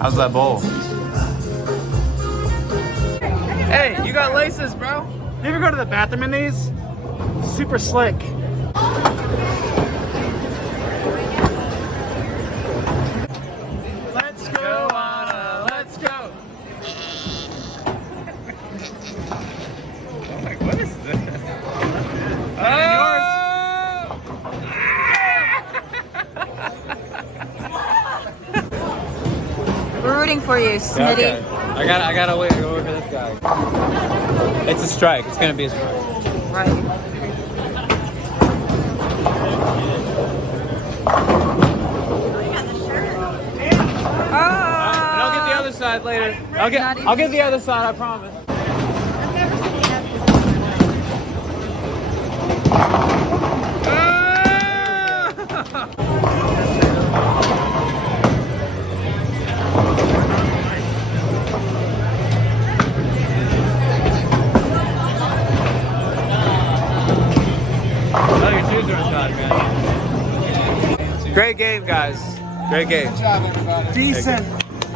How's that bowl? Hey, you got laces, bro. You ever go to the bathroom in these? Super slick. Let's go, Anna. Let's go. I'm like, what is this? We're rooting for you, Smitty. Okay. I gotta wait. I gotta wait for this guy. It's a strike. It's gonna be a strike. Right. And I'll get the other side later. I'll get the other side. I promise. Oh, your shoes are untied, man. Great game, guys. Great game. Good job, everybody. Decent.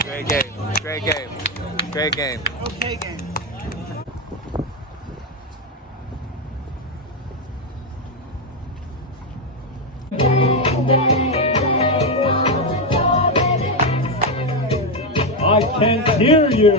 Great game. Great game. Great game. Okay game. I can't hear you.